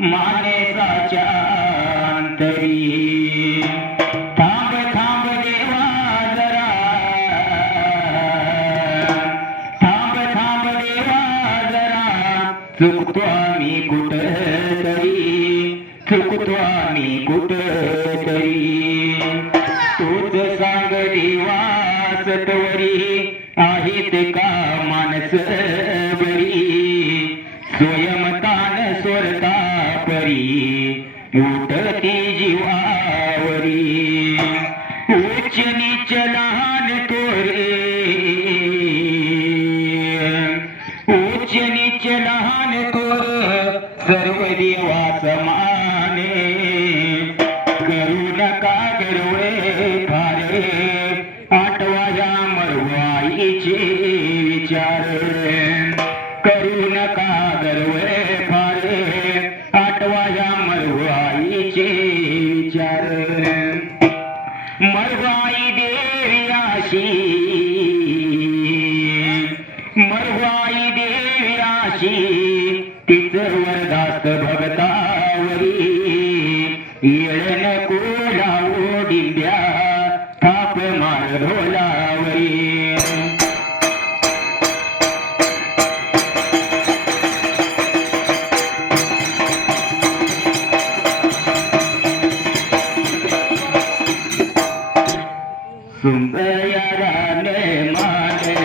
मानेचा चांतरी थांब थांब देवा जरा. थांब थांब देवा जरा. चुकतो आम्ही कुठं तरी चुकतो आम्ही कुठं तरी तूच सांग देवा सटवरी. आहेत का मानस बरी? सोय जीवावरी. उच्च नीच लहान तोरे उच्च नीच लहान तोर सर्व देवा समाने करू नका गर्वे फारे आठवा या मरवाईचे विचार. आशी मरवाई देवी आशी तिच वरदास भगता. സുന്ദരനെ മാലേ